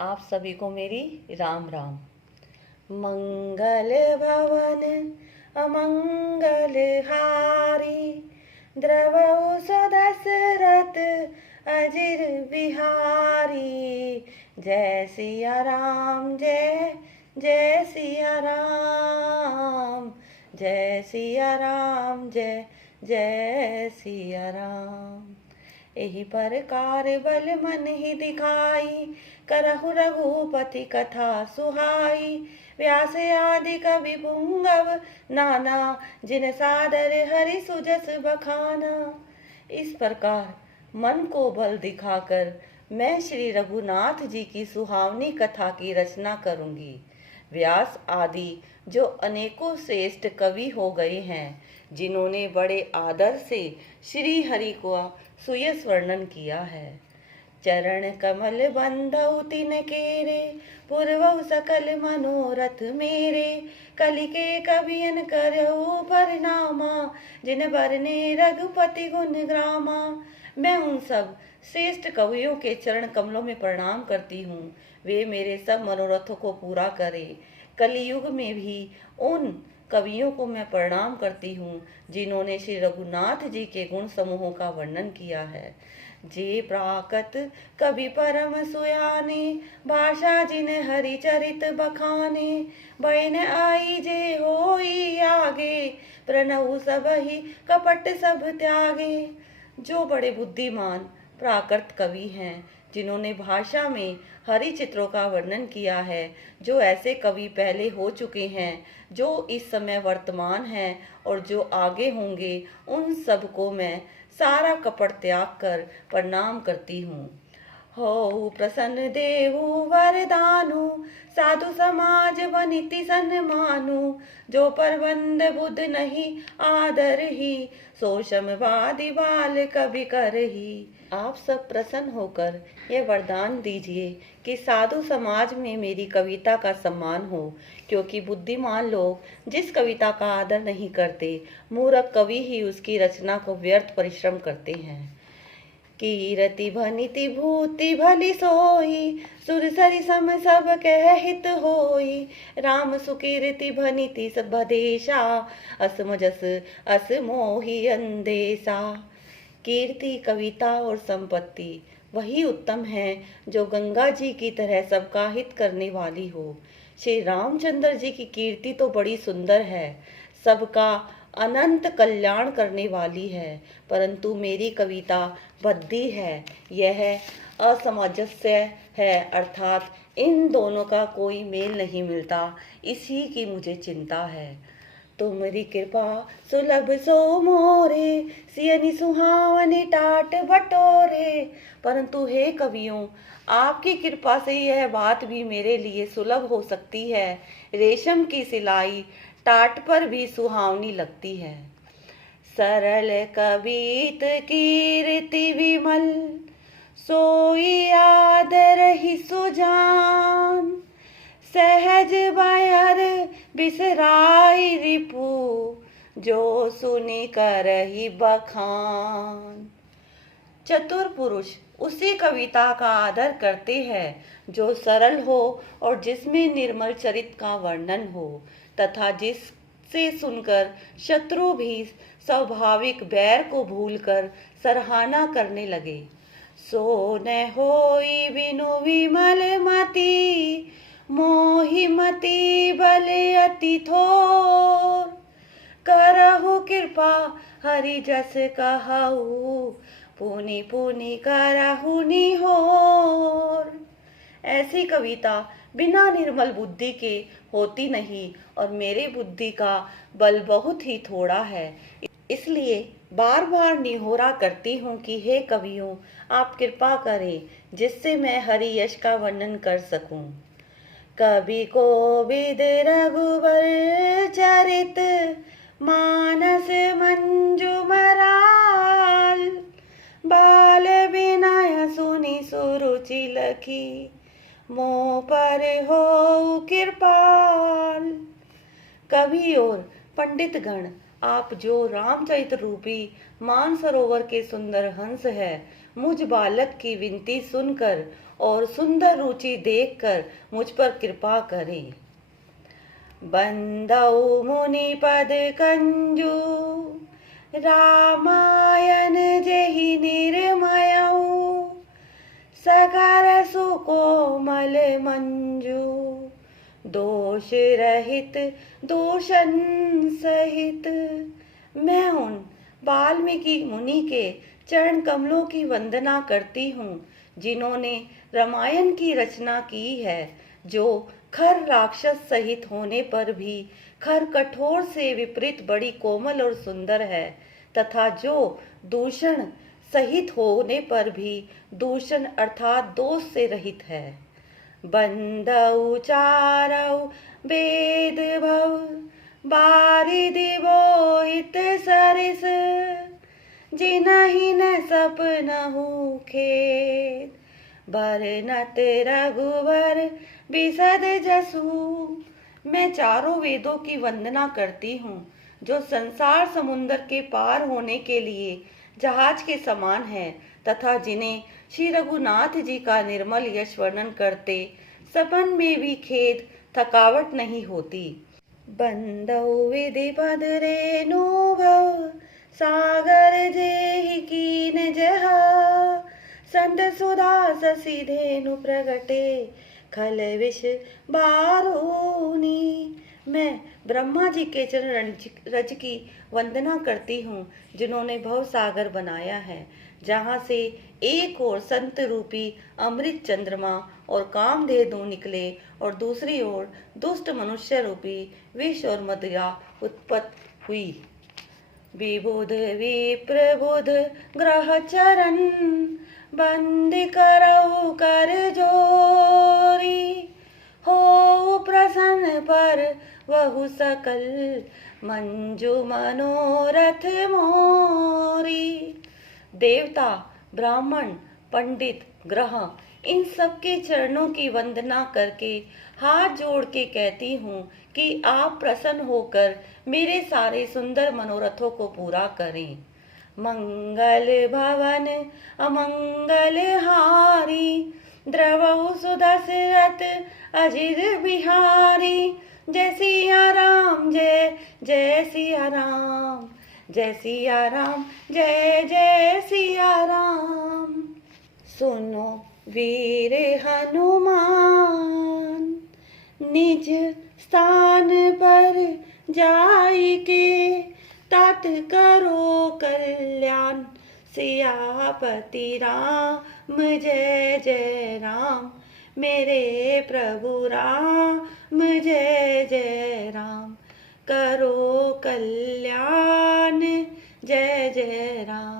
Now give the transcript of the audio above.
आप सभी को मेरी राम राम। मंगल भवन अमंगल हारी, द्रवहु सुदशरथ अजिर बिहारी। जय सिया राम, जय जय सिया राम, जय सिया राम, जय जय सिया राम। एहि प्रकार बल मन ही दिखाई, करहु रघुपति कथा सुहाई। व्यास आदि कवि पुंगव नाना, जिन सादर हरि सुजस बखाना। इस प्रकार मन को बल दिखाकर मैं श्री रघुनाथ जी की सुहावनी कथा की रचना करूंगी। व्यास आदि जो अनेकों श्रेष्ठ कवि हो गए हैं, जिन्होंने बड़े आदर से श्री हरि को सुयस वर्णन किया है। चरण कमल बंधउ तिन केरे, पूर्वउ सकल मनोरथ मेरे। कलिके कवियन करहु प्रनामा, जिन बरने रघुपति गुण ग्रामा। मैं उन सब श्रेष्ठ कवियों के चरण कमलों में प्रणाम करती हूँ। वे मेरे सब मनोरथों को पूरा करें। कलियुग में भी उन कवियों को मैं प्रणाम करती हूँ, जिन्होंने श्री रघुनाथ जी के गुण समूहों का वर्णन किया है। जे प्राकत कवि परम सुयाने, भाषा जिन हरि चरित बखाने। बैन आई जे होई आगे, प्रणव सबहि कपट सब त्यागे। जो बड़े बुद्धिमान प्राकृत कवि हैं, जिन्होंने भाषा में हरि चित्रों का वर्णन किया है। जो ऐसे कवि पहले हो चुके हैं, जो इस समय वर्तमान हैं और जो आगे होंगे, उन सब को मैं सारा कपट त्याग कर प्रणाम करती हूँ। हो प्रसन्न देहु वरदानु, साधु समाज वनिति सन्मानु। जो प्रबंध बुध नहीं आदर ही, सो शमवादि बाल कवि करही। आप सब प्रसन्न होकर यह वरदान दीजिए कि साधु समाज में मेरी कविता का सम्मान हो, क्योंकि बुद्धिमान लोग जिस कविता का आदर नहीं करते, मूर्ख कवि ही उसकी रचना को व्यर्थ परिश्रम करते हैं। कीरति भनिति भूति भली सोई, सुरसरि सम सब कह हित होई। राम सुकीर्ति भनिति सब भदेशा, असम जस अस मोहि अंदेशा। कीर्ति, कविता और संपत्ति वही उत्तम है जो गंगा जी की तरह सबका हित करने वाली हो। श्री रामचंद्र जी की कीर्ति तो बड़ी सुंदर है, सबका अनंत कल्याण करने वाली है, परंतु मेरी कविता बद्धी है, यह असमंजस्य है, अर्थात इन दोनों का कोई मेल नहीं मिलता। इसी की मुझे चिंता है। तुमरी कृपा सुलभ सो मोरे, सियनि सुहावनी टाट बटोरे। परंतु हे कवियों, आपकी कृपा से यह बात भी मेरे लिए सुलभ हो सकती है। रेशम की सिलाई टाट पर भी सुहावनी लगती है। सरल कवित कीर्ति विमल, सोई आदर ही सुजान। सहज बयर बिसराई रिपु, जो सुनी करहि बखान। चतुर पुरुष उसी कविता का आदर करते हैं जो सरल हो और जिसमें निर्मल चरित का वर्णन हो, तथा जिससे सुनकर शत्रु भी स्वाभाविक बैर को भूलकर सराहना करने लगे। सो न होई बिनु विमल मति, मोहि मति बल अति थोर। करहु कृपा हरि जस कहऊ, पुनि पुनि करहु निहोर। ऐसी कविता बिना निर्मल बुद्धि के होती नहीं, और मेरे बुद्धि का बल बहुत ही थोड़ा है। इसलिए बार बार निहोरा करती हूँ कि हे कवियों, आप कृपा करें जिससे मैं हरि यश का वर्णन कर सकूं। कवि कोविद रघुबर चरित, मानस मंजु मराल। बाल विनय सुनि सुरुचि लखी, मोह पर हो कृपाल। कवि और पंडित गण, आप जो रामचरित रूपी मानसरोवर के सुंदर हंस है, मुझ बालक की विनती सुनकर और सुंदर रुचि देखकर मुझ पर कृपा करें। बंदौ मुनि पद कंजू रामायण जेहि निर्मयौ सकर सुकोमल मंजू दोष रहित दूषण सहित। मैं उन वाल्मीकि मुनि के चरण कमलों की वंदना करती हूँ जिन्होंने रामायण की रचना की है, जो खर राक्षस सहित होने पर भी खर कठोर से विपरीत बड़ी कोमल और सुंदर है, तथा जो दूषण सहित होने पर भी दूषण अर्थात दोष से रहित है। बंदौ चारौ वेद भव बारिधि बोहित सरिस जिनहि न सपनहु खेद बरनत रघुवर बिसद जसु। मैं चारों वेदों की वंदना करती हूँ जो संसार समुद्र के पार होने के लिए जहाज के समान है, तथा जिन्हें श्री रघुनाथ जी का निर्मल यश वर्णन करते सपन में भी खेद थकावट नहीं होती। बंदौ विधि पद रेणु भव सागर जेहि कीन जहा संत सुधा शशि धेनु प्रगटे खल विष बारूनी। मैं ब्रह्मा जी के चरण रज की वंदना करती हूँ जिन्होंने भव सागर बनाया है, जहाँ से एक ओर संत रूपी अमृत चंद्रमा और कामधेनु निकले और दूसरी ओर दुष्ट मनुष्य रूपी विष और मदिरा उत्पत्ति हुई। विबुध विप्रबुध ग्रह चरण बंद करौ कर जोरी हो प्रसन्न पर वहु सकल मंजू मनोरथ मोरी। देवता, ब्राह्मण, पंडित, ग्रह इन सबके चरणों की वंदना करके हाथ जोड़ के कहती हूँ कि आप प्रसन्न होकर मेरे सारे सुंदर मनोरथों को पूरा करें। मंगल भवन अमंगल हारी द्रवहु सुदशरथ अजिर बिहारी। जय सिया राम जय जय सिया राम, जय सिया राम जय जय सिया राम। सुनो वीर हनुमान निज स्थान पर जाई के तात करो कल्याण सियापति राम जय जय राम। मेरे प्रभु राम जय जय राम, करो कल्याण जय जय राम।